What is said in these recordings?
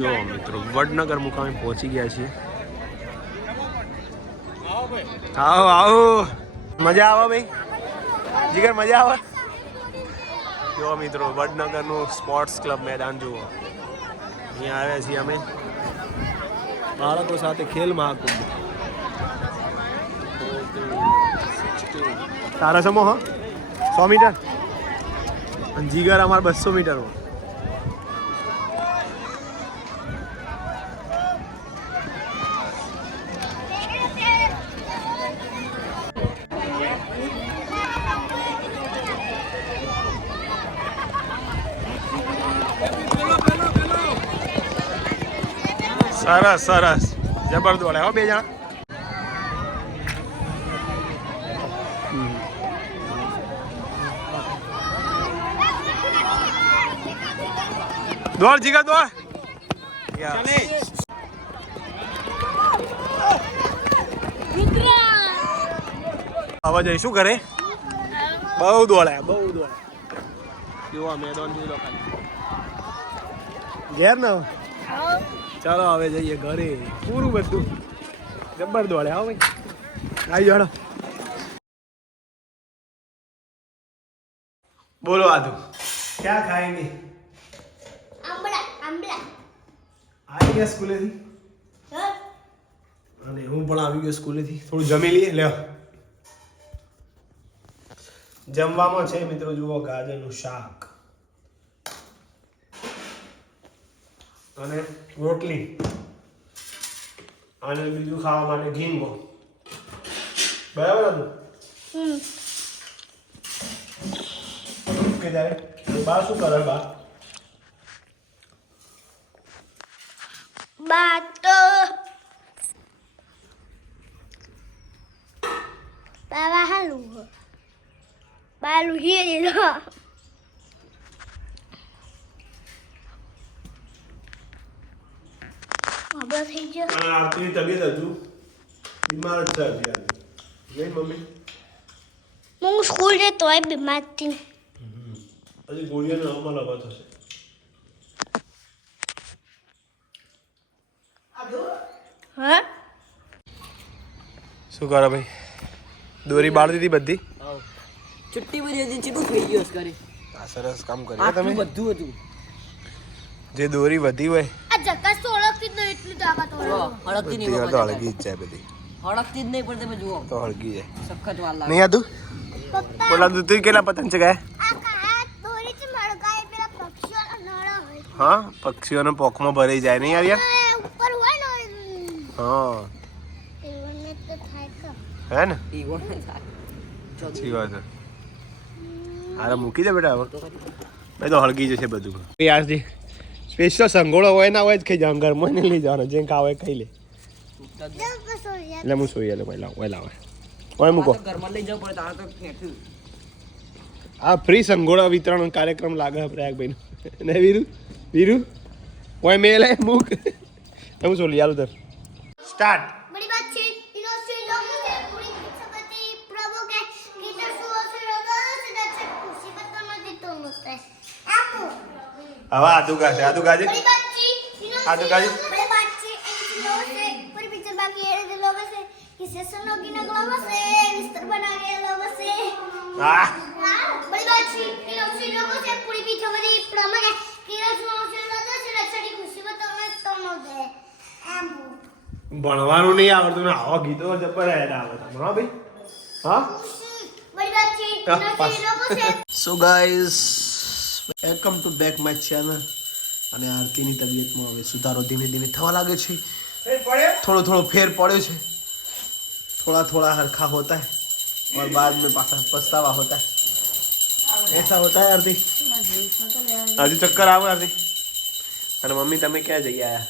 જો મિત્રો, વડનગર મુકામે પહોંચી ગયા છીએ. આવો આવો. મજા આવે ભાઈ? જીગર, મજા આવે? જો મિત્રો, વડનગરનું સ્પોર્ટ્સ ક્લબ મેદાન જુઓ. અહીંયા આવ્યા છીએ અમે. બાળકો સાથે ખેલ મહાકુંભ તારા સમો, હા? સો મીટર? જીગર અમારે બસો મીટરમાં સરસ સરસ. જબર હો બે જણા. દોડ જીગા દોડ. અવાજ જઈ શું કરે? બહુ દોડે બહુ દોડે. જોવા મેદાન જોઈ લો ખાલી ઘેર ને ચાલો હવે જઈએ ઘરે. પૂરું બધું. જબ્બર દોડે આવો ભાઈ. આવી જાડો. બોલો આદુ ક્યાં ખાઈને આંબળા આંબળા. આવી ગયા સ્કૂલેથી? અને હું પણ આવી ગયો સ્કૂલેથી. થોડું જમી લઈએ લ્યો. જમવામાં છે મિત્રો જુઓ ગાજરનું શાક. અને રોટલી. અને બીજું ખાવા માટે ઘીંગો. બરાબર હતું? બા શું કરે બા? બાતો બાબા હાલું બાલું બાબા થઈ ગયો. અને આરતીની તબિયત હજુ બીમાર જ છે હજી નહીં મમ્મી? હું સ્કૂલ જતોય બીમાર હતી હજી ગોળીઓને હવામાં લગવા થશે હા? શું કરો ભાઈ? દોરી બાળ દીધી બધી? છુટ્ટી બધી હતી ચેટલું થઈ ગયું કરે આ સરસ કામ કર્યું તમે? બધું હતું. જે દોરી વધી હોય. આ જકાસ હળગતી નહીં તો હળગી જ જાય બધી. હળગતી જ નહીં પણ તમે જુઓ. તો હળગી જાય. સખત વાર લાગે. નહીં આતું પપ્પા બોલા તું તું કેટલા પતંગ ચગાય આ કાળા દોરી થી મળગાય પેલા પક્ષીઓના નળા હોય હા પક્ષીઓનો પોખમાં ભરાઈ જાય. નહીં આવ્યા? હા. હે ને. સાચી વાત છે. હારે મૂકી દે બેટા હવે. ભાઈ તો હળગી જશે બધું. એ આજથી સ્પેશિયલ સંગોળો હોય ના હોય જ ખાઈ જવાનું ઘરમાં નહીં લઈ જવાનો જેમ ખાવે ખાઈ લે. એટલે હું સોઈ એટલે પહેલા પહેલા આવે હોય મૂકો. આ ઘરમાં લઈ જવું પડે તારે તો આ ફ્રી સંગોળા વિતરણ કાર્યક્રમ લાગે છે પ્રયાગભાઈ ને વીરુ? વીરુ? ઓય મેલે મૂક. હું સોલી હાલ તર. સ્ટાર્ટ હવે આદુ ગાજે આદુ ગાજે આદુ ગાજે ભણવાનું નહીં આવડતું ને આવા ગીતો જબર આવે તમારો ભાઈ હા? શું guys Welcome to back my channel અને આરતીની તબિયતમાં હવે સુધારો ધીમે ધીમે થવા લાગે છે થોડો થોડો ફેર પડ્યો છે થોડા થોડા हरखा होता है और बाद में पासा पछतावा होता है ऐसा होता है आरती आरती चक्कर આવે આરતી અને મમ્મી તમે ક્યાં જઈ આયા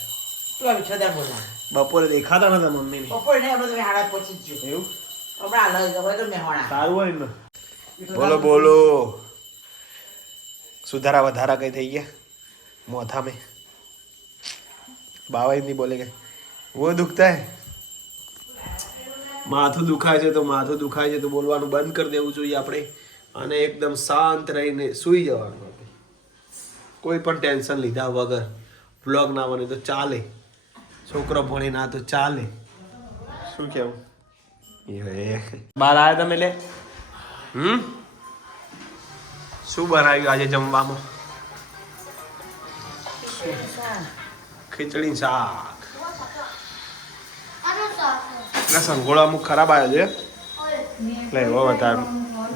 તું આવી છતાં બોલા. બપોરે દેખાતા નતા મમ્મીને બપોરે નહીં, આપણે તમે હાડા પહોંચી જ ગયો. એવું હમણાં હાલ જ હવે તો મેહોણા. સારું હોય ને બોલો બોલો સુધારા વધારા કંઈ થઈ ગયા? મોથા મેં બાવા નહીં બોલે કે વો દુખતા હે માથું દુખાય છે તો માથું દુખાય છે તો બોલવાનું બંધ કરી દેવું જોઈએ આપણે. અને એકદમ શાંત રહીને સૂઈ જવાનું કોઈ પણ ટેન્શન લીધા વગર. વ્લોગ ના બને તો ચાલે. છોકરો ભણે ના તો ચાલે. શું કહેવું બાર આવ્યા તમે લે? હમ? શું બનાવ્યું આજે જમવામાં? ખીચડી શાક. ના સંગોળો અમુક ખરાબ આવ્યો છે. એટલે એવો વધારે.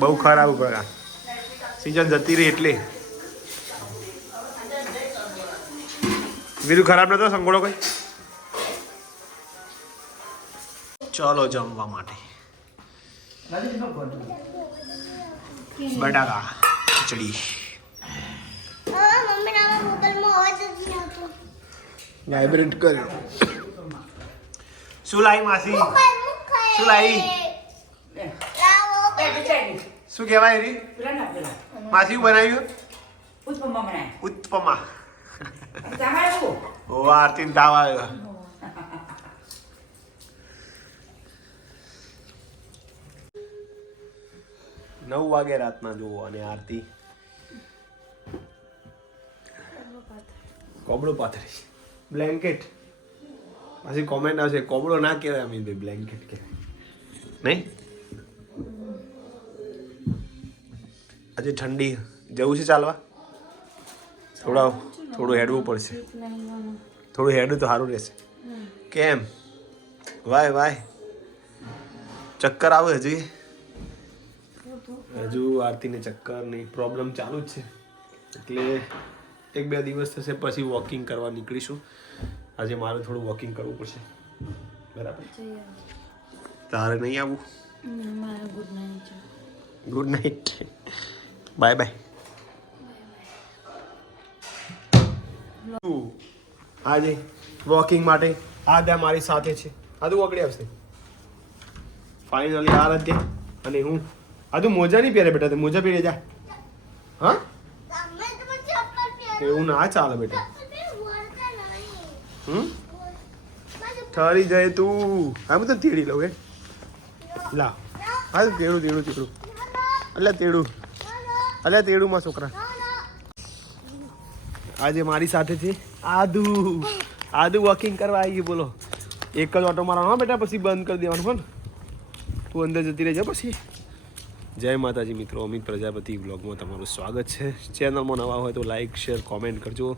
બહુ ખરાબ પ્રકાર સિઝન જતી રહી એટલે. બીજું ખરાબ નતો સંગોળો કઈ? ચલો જમવા માટે. બટાકા. ખીચડી વાઇબ્રેટ કર્યો. શું લાવી માસી? શું લાવી? શું કહેવાય એની માસી બનાવ્યું? ઉત્પમા ઓ આરતી તાવ આવ્યો નવ વાગે રાતના જુઓ અને આરતી. કોબળો પાથરી. બ્લેન્કેટ પછી કોમેન્ટ આવશે કોબળો ના કહેવાય અમિતભાઈ બ્લેન્કેટ કહેવાય. નહીં? આજે ઠંડી. જવું છે ચાલવા? થોડા થોડું હેડવું પડશે. થોડું હેડું તો સારું રહેશે. કેમ? Why why. ચક્કર આવે હજી? હજુ આરતીને ચક્કરની પ્રોબ્લેમ ચાલુ જ છે. એટલે એક બે દિવસ થશે પછી વોકિંગ કરવા નીકળીશું. આજે મારે થોડું વોકિંગ કરવું પડશે. બરાબર? તારે નહીં આવવું ગુડ નાઇટ બાય બાય આજે વોકિંગ માટે આદા મારી સાથે છે. આદુ વગડી આવશે. ફાઇનલી આરાધ્ય રાધ્યા અને હું આદુ મોજા નહીં પહેરે બેટા તે મોજા પહેરે જા. હા તમે તો મને ચપ્પલ પહેરો એવું ના ચાલે બેટા. હમ? ઠરી જાય તું. હા, હું તો તેડી લઉં એ લા. હા તેડું તેડું તેડું. અલ્યા તેડું. અલ્યા તેડું માં છોકરા. આજે મારી સાથે છે આદુ. આદુ વોકિંગ કરવા આવી ગયું, બોલો. એક જ ઓટો મારવાનો, હા બેટા, પછી બંધ કરી દેવાનું પણ તું અંદર જતી રહેજો પછી. જય માતાજી મિત્રો અમિત પ્રજાપતિ બ્લોગમાં તમારું સ્વાગત છે. ચેનલમાં નવા હોય તો લાઈક શેર કોમેન્ટ કરજો.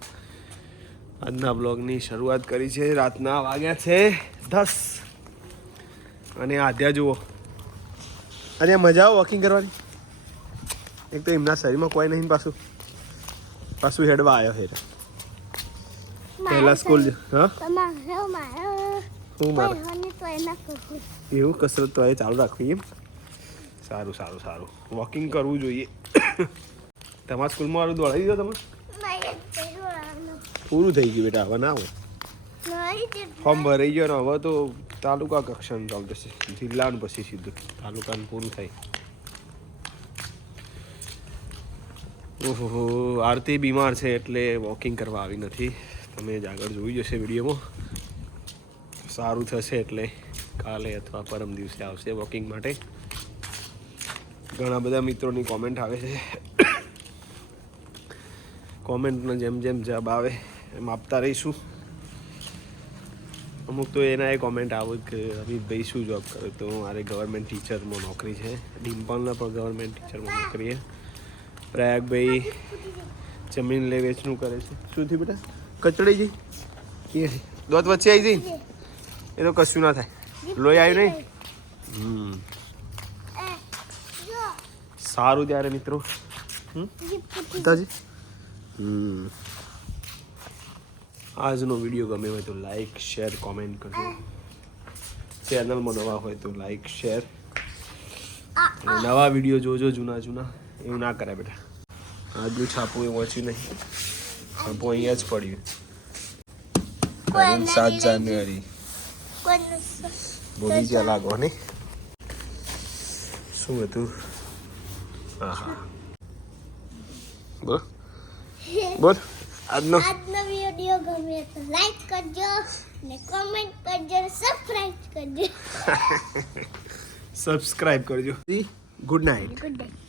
આજના બ્લોગની શરૂઆત કરી છે. રાતના વાગ્યા છે દસ. અને આધ્યા જુઓ. અરે મજા આવો વોકિંગ કરવાની? એક તો એમના શરીરમાં કોઈ નહીં પાછું. પાછું હેડવા આવ્યો હેર પહેલા સ્કૂલ હા? હું મારે? એવું કસરત તો એ ચાલુ રાખવી એમ. સારું સારું સારું. વોકિંગ કરવું જોઈએ. તમારા સ્કૂલમાં વાળું દોડાવી દો તમે? પૂરું થઈ ગયું બેટા હવે ના હોય. ફોર્મ ભરાઈ ગયો ને હવે તો તાલુકા કક્ષાનું ચાલુ થશે. જિલ્લાનું પછી સીધું. તાલુકાનું પૂરું થાય. ઓહો આરતી બીમાર છે એટલે વોકિંગ કરવા આવી નથી. તમે જ આગળ જોઈ જશે વિડીયોમાં. સારું થશે એટલે કાલે અથવા પરમ દિવસે આવશે વોકિંગ માટે. ઘણા બધા મિત્રોની કોમેન્ટ આવે છે. કોમેન્ટનો જેમ જેમ જવાબ આવે, એમ આપતા રહીશું. અમુક તો એના એ કોમેન્ટ આવે કે અમિતભાઈ શું જોબ કરે? તો મારે ગવર્મેન્ટ ટીચરમાં નોકરી છે. ડિમ્પલના પણ ગવર્મેન્ટ ટીચરમાં નોકરી છે. પ્રયાગભાઈ જમીન લે, વેચનું કરે છે. શું થયું બેટા? કચડી જઈ દોત વચ્ચે આવી જઈ એ તો કશું ના થાય. લોહી આવ્યું નહીં? હમ. સારું ત્યારે મિત્રો. હમ? પિતાજી? હમ. આજનો વીડિયો ગમે હોય તો લાઈક શેર કોમેન્ટ કરજો. ચેનલમાં નવા હોય તો લાઈક શેર નવા વીડિયો જોજો જૂના જૂના. એવું ના કરે બેટા. આજનું છાપું એ વાંચ્યું નહીં. છાપું અહીંયા જ પડ્યું. સાત જાન્યુઆરી. બોલી જ્યાં લાગો ને શું હતું? હા હા બોલ. બોલ. આજનો. આજનો વિડિયો ગમે તો લાઈક કરજો ને કોમેન્ટ કરજો સબસ્ક્રાઇબ કરજો. સબસ્ક્રાઇબ કરજો. Good night good night